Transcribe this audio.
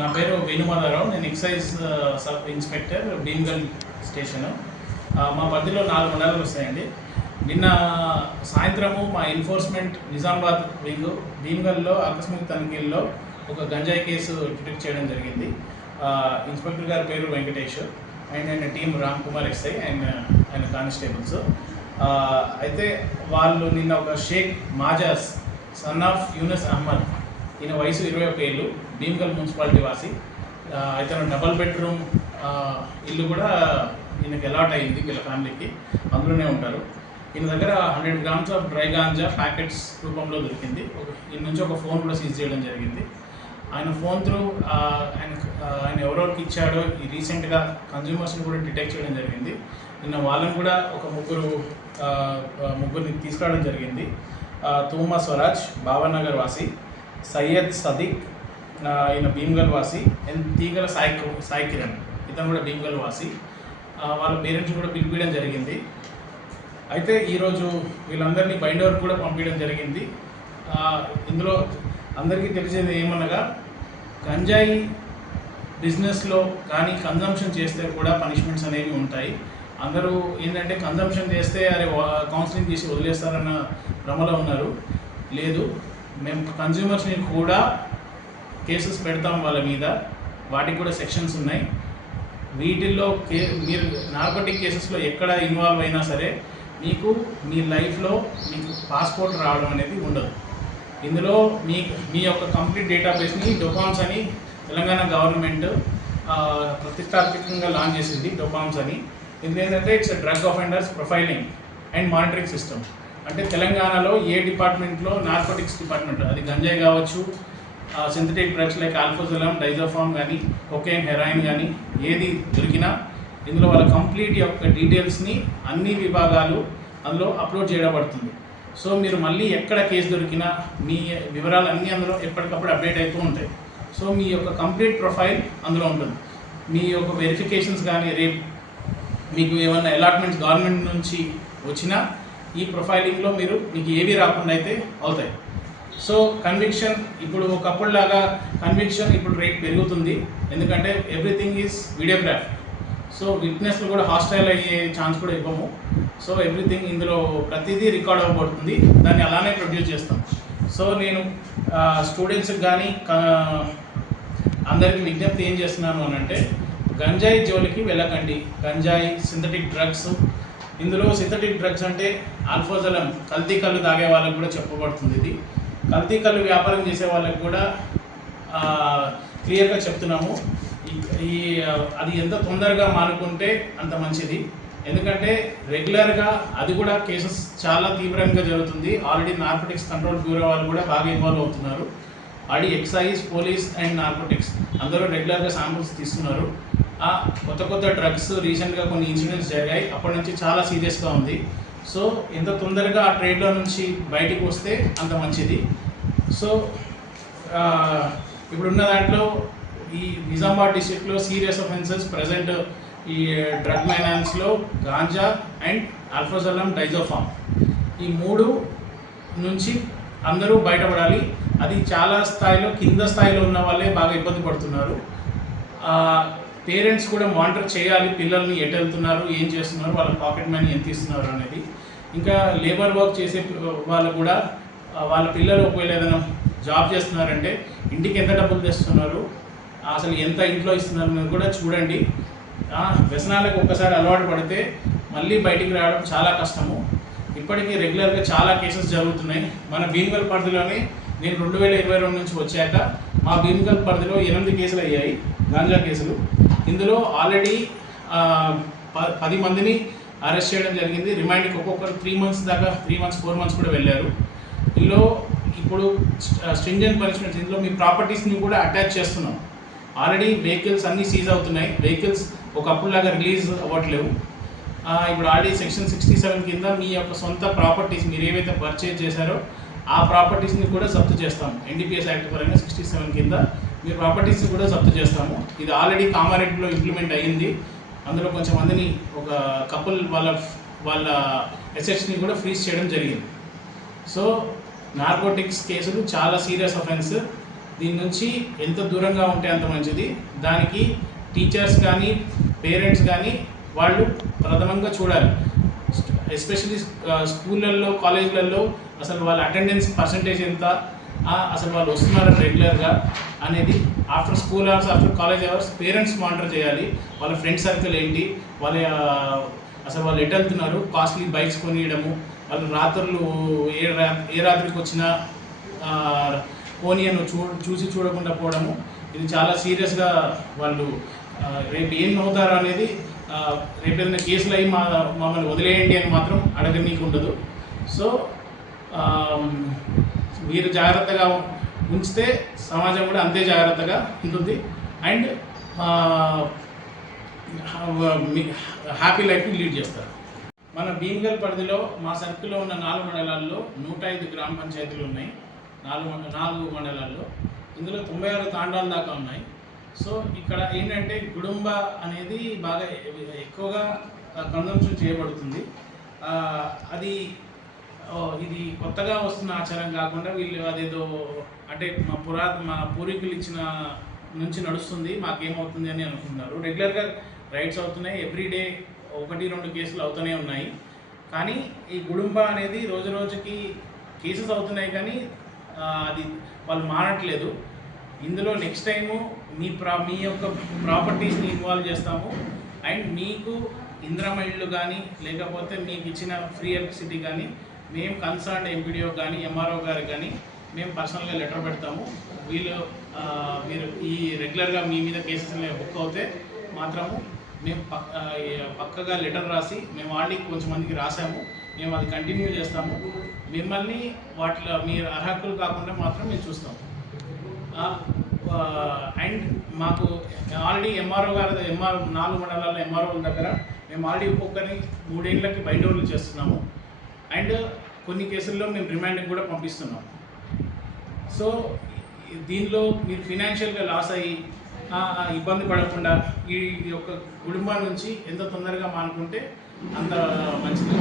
నా పేరు వేణుమాధవరావు. నేను excise sub inspector Bheemgal station. మా పరిధిలో 4 మండలాలు వస్తాయండి. నిన్న సాయంత్రము మా ఎన్ఫోర్స్మెంట్ నిజామాబాద్ వింగ్ భీమ్గల్లో ఆకస్మిక తనిఖీల్లో ఒక గంజాయి కేసు డిటెక్ట్ చేయడం జరిగింది. ఇన్స్పెక్టర్ గారి పేరు వెంకటేష్ అండ్ ఆయన team Ram Kumar SI and ఆయన కానిస్టేబుల్స్. అయితే వాళ్ళు నిన్న ఒక షేక్ మాజాస్ సన్ ఆఫ్ యూనస్ అహ్మద్, ఈయన వయసు 21 ఏళ్ళు, భీమ్గల్ మున్సిపాలిటీ వాసి. ఇతను డబల్ బెడ్రూమ్ ఇల్లు కూడా ఈయనకి అలాట్ అయింది, వీళ్ళ ఫ్యామిలీకి, అందులోనే ఉంటారు. ఈయన దగ్గర 100 grams of dry ganja packets రూపంలో దొరికింది. ఈయన నుంచి ఒక ఫోన్ కూడా సీజ్ చేయడం జరిగింది. ఆయన ఫోన్ త్రూ ఆయన ఎవరెవరికి ఇచ్చాడో ఈ రీసెంట్గా కన్జ్యూమర్స్ని కూడా డిటెక్ట్ చేయడం జరిగింది. నిన్న వాళ్ళని కూడా ఒక ముగ్గురిని తీసుకురావడం జరిగింది. తూమా స్వరాజ్ బాబానగర్ వాసి, సయ్యద్ సదీక్ ఈయన భీమ్గల్ వాసి, అండ్ తీగల సాయి కిరణ్ ఇతను కూడా భీమ్గల్ వాసి. వాళ్ళ పేరెంట్స్ కూడా పిలిపించడం జరిగింది. అయితే ఈరోజు వీళ్ళందరినీ బైండ్ ఓవర్ కూడా పంపించడం జరిగింది. ఇందులో అందరికీ తెలిసేది ఏమనగా, గంజాయి బిజినెస్లో కానీ కన్జంప్షన్ చేస్తే కూడా పనిష్మెంట్స్ అనేవి ఉంటాయి. అందరూ ఏంటంటే కన్జంప్షన్ చేస్తే అరే కౌన్సిలింగ్ చేసి వదిలేస్తారన్న భ్రమలో ఉన్నారు. లేదు, మేము కన్జ్యూమర్స్ని కూడా కేసెస్ పెడతాం వాళ్ళ మీద. వాటికి కూడా సెక్షన్స్ ఉన్నాయి. వీటిల్లో మీరు నార్కోటిక్ కేసెస్లో ఎక్కడ ఇన్వాల్వ్ అయినా సరే మీకు మీ లైఫ్లో మీకు పాస్పోర్ట్ రావడం అనేది ఉండదు. ఇందులో మీ యొక్క కంప్లీట్ డేటాబేస్ని డోపామ్స్ అని తెలంగాణ గవర్నమెంట్ ప్రతిష్టాత్మకంగా లాంచ్ చేసింది. డోపామ్స్ అని ఇది ఏంటంటే it's drug offenders profiling and monitoring system. అంటే తెలంగాణలో ఏ డిపార్ట్మెంట్లో నార్కోటిక్స్ డిపార్ట్మెంట్, అది గంజాయి కావచ్చు, సింథటిక్ డ్రగ్స్ లైక్ ఆల్ఫోజలం, డైజోఫామ్ కానీ, కొకైన్, హెరాయిన్ కానీ ఏది దొరికినా ఇందులో వాళ్ళ కంప్లీట్ యొక్క డీటెయిల్స్ని అన్ని విభాగాలు అందులో అప్లోడ్ చేయబడుతుంది. సో మీరు మళ్ళీ ఎక్కడ కేసు దొరికినా మీ వివరాలు అన్నీ అందులో ఎప్పటికప్పుడు అప్డేట్ అవుతూ ఉంటాయి. సో మీ యొక్క కంప్లీట్ ప్రొఫైల్ అందులో ఉంటుంది. మీ యొక్క వెరిఫికేషన్స్ కానీ రేపు మీకు ఏమన్నా అలాట్మెంట్స్ గవర్నమెంట్ నుంచి వచ్చినా ఈ ప్రొఫైలింగ్లో మీకు ఏవి రాకుండా అయితే అవుతాయి. సో కన్విక్షన్ ఇప్పుడు ఒకప్పుడులాగా కన్విక్షన్ ఇప్పుడు రేట్ పెరుగుతుంది, ఎందుకంటే ఎవ్రీథింగ్ ఈజ్ వీడియోగ్రాఫ్. సో విట్నెస్లు కూడా హాస్టైల్ అయ్యే ఛాన్స్ కూడా ఇవ్వము. సో ఎవ్రీథింగ్ ఇందులో ప్రతిదీ రికార్డ్ అవ్వబడుతుంది, దాన్ని అలానే ప్రొడ్యూస్ చేస్తాం. సో నేను స్టూడెంట్స్కి కానీ అందరికీ విజ్ఞప్తి ఏం చేస్తున్నాను అని అంటే, గంజాయి జోలికి వెళ్ళకండి. గంజాయి, సింథటిక్ డ్రగ్స్, ఇందులో సింథటిక్ డ్రగ్స్ అంటే ఆల్ఫోజలం, కల్తీ కళ్ళు తాగే వాళ్ళకి కూడా చెప్పబడుతుంది. ఇది కల్తీ కళ్ళు వ్యాపారం చేసే వాళ్ళకి కూడా క్లియర్గా చెప్తున్నాము. అది ఎంత తొందరగా మానుకుంటే అంత మంచిది. ఎందుకంటే రెగ్యులర్గా అది కూడా కేసెస్ చాలా తీవ్రంగా జరుగుతుంది. ఆల్రెడీ నార్కోటిక్స్ కంట్రోల్ బ్యూరో వాళ్ళు కూడా బాగా ఇన్వాల్వ్ అవుతున్నారు. Already excise, police and narcotics అందరూ రెగ్యులర్గా శాంపుల్స్ తీస్తున్నారు. కొత్త డ్రగ్స్ రీసెంట్గా కొన్ని ఇన్సిడెంట్స్ జరిగాయి, అప్పటి నుంచి చాలా సీరియస్గా ఉంది. సో ఎంత తొందరగా ఆ ట్రేడ్లో నుంచి బయటికి వస్తే అంత మంచిది. సో ఇప్పుడున్న దాంట్లో ఈ నిజామాబాద్ డిస్ట్రిక్ట్లో సీరియస్ అఫెన్సెస్ ప్రజెంట్ ఈ డ్రగ్ ఫైనాన్స్లో గాంజా అండ్ ఆల్ఫోజలం, డైజోఫామ్, ఈ 3 నుంచి అందరూ బయటపడాలి. అది చాలా స్థాయిలో కింద స్థాయిలో ఉన్న వాళ్ళే బాగా ఇబ్బంది పడుతున్నారు. పేరెంట్స్ కూడా మానిటర్ చేయాలి, పిల్లల్ని ఎటు వెళ్తున్నారు, ఏం చేస్తున్నారు, వాళ్ళ పాకెట్ మనీ ఎంత ఇస్తున్నారు అనేది. ఇంకా లేబర్ వర్క్ చేసే వాళ్ళు కూడా వాళ్ళ పిల్లలు ఒకవేళ ఏదైనా జాబ్ చేస్తున్నారంటే ఇంటికి ఎంత డబ్బులు తెస్తున్నారు, అసలు ఎంత ఇంట్లో ఇస్తున్నారు మీరు కూడా చూడండి. వ్యసనాలకు ఒక్కసారి అలవాటు పడితే మళ్ళీ బయటికి రావడం చాలా కష్టము. ఇప్పటికీ రెగ్యులర్గా చాలా కేసెస్ జరుగుతున్నాయి. మన భీమ్గల్ పరిధిలోనే నేను 2022 నుంచి వచ్చాక మా భీమ్గల్ పరిధిలో 8 కేసులు అయ్యాయి, గాంజా కేసులు. ఇందులో ఆల్రెడీ 10 మందిని అరెస్ట్ చేయడం జరిగింది. రిమైండ్కి ఒక్కొక్కరు 3 months దాకా, 3 months 4 months కూడా వెళ్ళారు. ఇందులో ఇప్పుడు స్ట్రింజెంట్ పనిష్మెంట్స్, ఇందులో మీ ప్రాపర్టీస్ని కూడా అటాచ్ చేస్తున్నాం. ఆల్రెడీ వెహికల్స్ అన్నీ సీజ్ అవుతున్నాయి. వెహికల్స్ ఒకప్పుడులాగా రిలీజ్ అవ్వట్లేవు. ఇప్పుడు ఆల్రెడీ సెక్షన్ 67 కింద మీ యొక్క సొంత ప్రాపర్టీస్ మీరు ఏవైతే పర్చేజ్ చేశారో ఆ ప్రాపర్టీస్ని కూడా జప్తు చేస్తాము. NDPS యాక్ట్ పరంగా 67 కింద మీ ప్రాపర్టీస్ని కూడా జప్తు చేస్తాము. ఇది ఆల్రెడీ కామారెడ్డిలో ఇంప్లిమెంట్ అయ్యింది. అందులో కొంచెం మందిని ఒక కపుల్ వాళ్ళ అసెట్స్ని కూడా ఫ్రీజ్ చేయడం జరిగింది. సో నార్కోటిక్స్ కేసులు చాలా సీరియస్ అఫెన్స్. దీని నుంచి ఎంత దూరంగా ఉంటే అంత మంచిది. దానికి టీచర్స్ కానీ పేరెంట్స్ కానీ వాళ్ళు ప్రథమంగా చూడాలి. ఎస్పెషల్లీ స్కూళ్ళల్లో కాలేజీలలో అసలు వాళ్ళ అటెండెన్స్ పర్సంటేజ్ ఎంత, అసలు వాళ్ళు వస్తున్నారా రెగ్యులర్గా అనేది after school hours, after college hours parents monitor చేయాలి. వాళ్ళ ఫ్రెండ్ సర్కిల్ ఏంటి, వాళ్ళ అసలు వాళ్ళు ఎటు వెళ్తున్నారు, కాస్ట్లీ బైక్స్ కొనియడము, వాళ్ళు రాత్రులు ఏ రాత్రికి వచ్చినా పోనీయను చూసి చూడకుండా పోవడము, ఇది చాలా సీరియస్గా వాళ్ళు రేపు ఏం అవుతారో అనేది, రేపు ఏదైనా కేసులు అయ్యి మమ్మల్ని వదిలేయండి అని మాత్రం అడగనీకు ఉండదు. సో మీరు జాగ్రత్తగా ఉంచితే సమాజం కూడా అంతే జాగ్రత్తగా ఉంటుంది అండ్ హ్యాపీ లైఫ్ని లీడ్ చేస్తారు. మన భీమ్గల్ పరిధిలో మా సర్కిల్లో ఉన్న 4 మండలాల్లో 105 గ్రామ పంచాయతీలు ఉన్నాయి. 4 మండలాల్లో ఇందులో 96 తాండాల దాకా ఉన్నాయి. సో ఇక్కడ ఏంటంటే గుడుంబ అనేది బాగా ఎక్కువగా కన్జంప్షన్ చేయబడుతుంది. ఇది కొత్తగా వస్తున్న ఆచారం కాకుండా వీళ్ళు అదేదో అంటే మా పూర్వీకులు ఇచ్చిన నుంచి నడుస్తుంది, మాకేమవుతుంది అని అనుకుంటున్నారు. రెగ్యులర్గా రైడ్స్ అవుతున్నాయి, ఎవ్రీడే 1-2 కేసులు అవుతూనే ఉన్నాయి. కానీ ఈ గుడుంబ అనేది రోజు రోజుకి కేసెస్ అవుతున్నాయి కానీ అది వాళ్ళు మానట్లేదు. ఇందులో నెక్స్ట్ టైము మీ యొక్క ప్రాపర్టీస్ని ఇన్వాల్వ్ చేస్తాము అండ్ మీకు ఇందిరమ్మ ఇళ్ళు కానీ లేకపోతే మీకు ఇచ్చిన ఫ్రీ ఎలక్ట్రిసిటీ కానీ మేము కన్సర్న్ ఎంపీడీఓ కానీ ఎంఆర్ఓ గారికి కానీ మేము పర్సనల్గా లెటర్ పెడతాము. మీరు ఈ రెగ్యులర్గా మీ మీద కేసెస్ బుక్ అవుతే మాత్రము మేము పక్కగా లెటర్ రాసి మేము ఆల్రెడీ కొంచెంమందికి రాసాము, మేము అది కంటిన్యూ చేస్తాము. మిమ్మల్ని వాటిలో మీరు అర్హకులు కాకుండా మాత్రం మేము చూస్తాము. అండ్ మాకు ఆల్రెడీ ఎంఆర్ఓ గారు 4 మండలాల ఎంఆర్ఓల దగ్గర మేము ఆల్రెడీ ఒక్కొక్కరిని 3 ఏళ్ళకి బయట చేస్తున్నాము అండ్ కొన్ని కేసుల్లో మేము రిమాండ్కి కూడా పంపిస్తున్నాము. సో దీనిలో మీరు ఫినాన్షియల్గా లాస్ అయ్యి ఇబ్బంది పడకుండా ఈ యొక్క కుటుంబం నుంచి ఎంత తొందరగా మానుకుంటే అంత మంచిది.